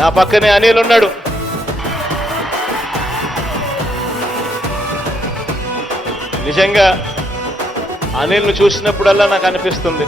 నా పక్కనే అనిల్ ఉన్నాడు. నిజంగా అనిల్ను చూసినప్పుడల్లా నాకు అనిపిస్తుంది.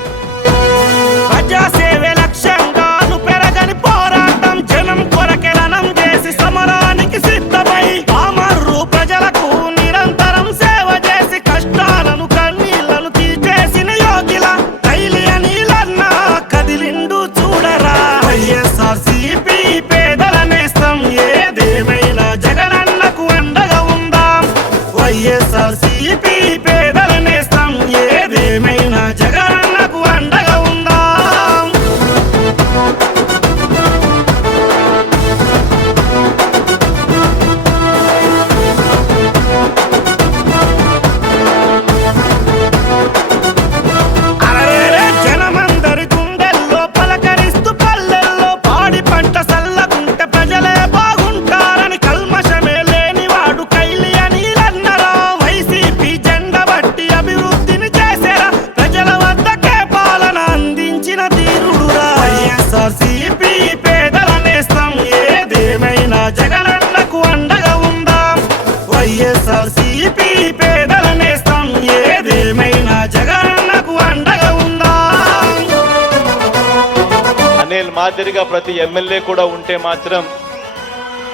ఎమ్మెల్యేల మాదిరిగా ప్రతి ఎమ్మెల్యే కూడా ఉంటే మాత్రం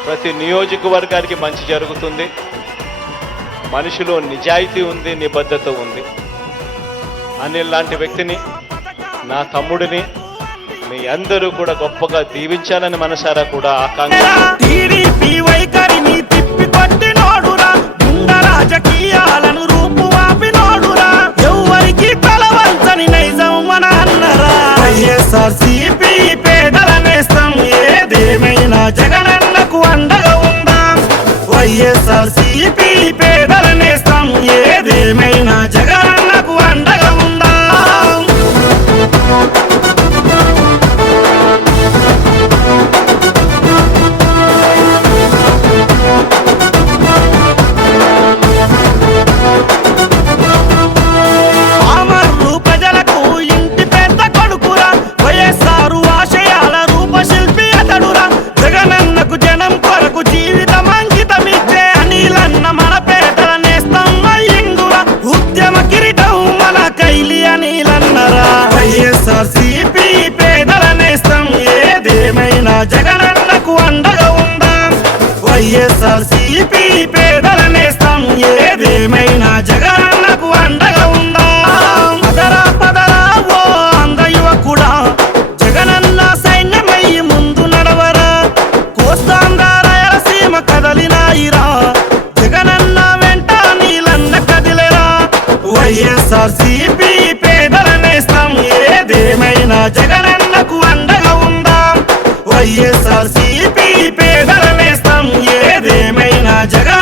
ప్రతి నియోజకవర్గానికి మంచి జరుగుతుంది. మనిషిలో నిజాయితీ ఉంది నిబద్ధత ఉంది. అనిల్ లాంటి వ్యక్తిని నా తమ్ముడిని మీ అందరూ కూడా గొప్పగా దీవించాలని మనసారా కూడా ఆకాంక్ష బీపీ పేదలనేస్తాం ఏదేమైనా llegar.